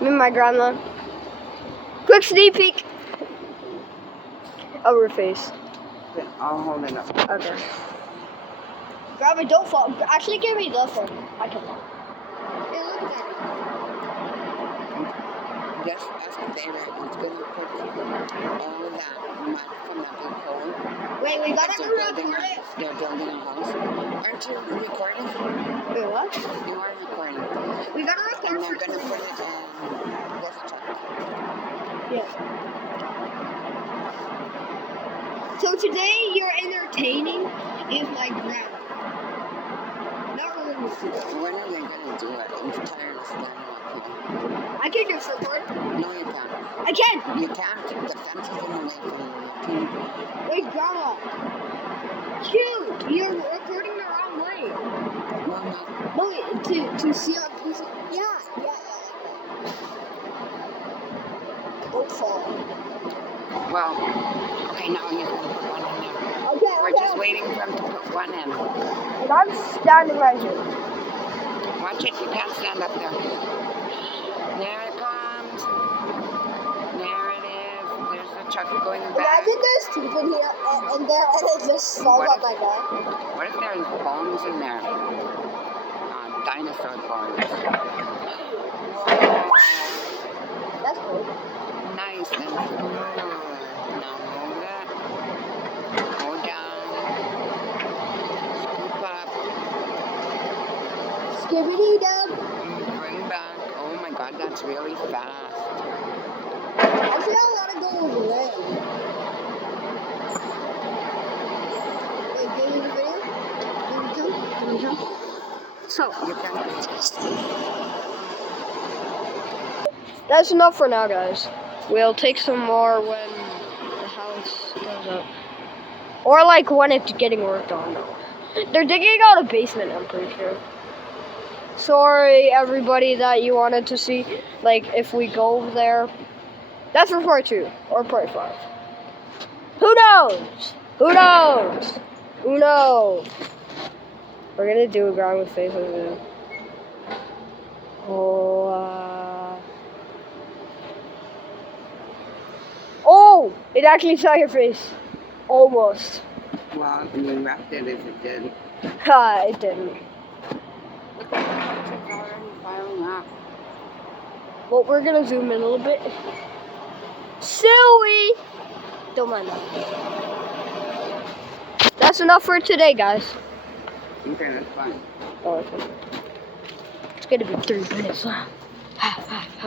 Me and my grandma. Quick sneak peek of her face. I'll hold it up. Okay. Grandma, don't fall. Actually, give me the phone. I can fall. Hey, look at that. This excavator is going to put all that mud from that big hole. Wait, we gotta They're record building it. They're building a house. Aren't you recording? Wait, what? You are recording. We gotta And record they're for going to 2 put minutes. it in this truck. Yeah. So today, your entertaining is my grandma. Not really me. When are they going to do it? I'm tired of standing up here. I can just record. No, you can't. I can. You can't. The fence is in the way for you. Wait, grandma. Cute. You're recording the wrong way. No, I'm not. No, wait, to see our piece of... Yeah. Don't fall. Well, okay, now you're going to put one in there. Okay, We're just waiting for him to put one in. And I'm standing right here. Watch it, you can't stand up there. There it comes. There it is. There's the truck going back. Imagine there's teeth in here and there and it just falls out like that. What if there's bones in there? Dinosaur bones. Whoa. That's cool. Nice and smooth. Now move it. Go down. Scoop up. Skibbity dub. Bring back. Oh my god, that's really fast. Actually, I want to go over there. Wait, give me the video. Give me jump. So, You can. that's enough for now, guys. We'll take some more when the house goes up. Or like when it's getting worked on. They're digging out a basement, I'm pretty sure. Sorry, everybody, that you wanted to see, like, if we go over there. That's for part 2 or part 5. Who knows? Who knows? Who knows? We're gonna do a ground with face over there. Oh, it actually saw your face. Almost. Well, we wrapped it if it did. Ha, it didn't. Look at that, it's already firing up. Well, we're gonna zoom in a little bit. Silly! Don't mind that. That's enough for today, guys. Okay, that's fine. Oh, okay. It's gonna be 3 minutes long.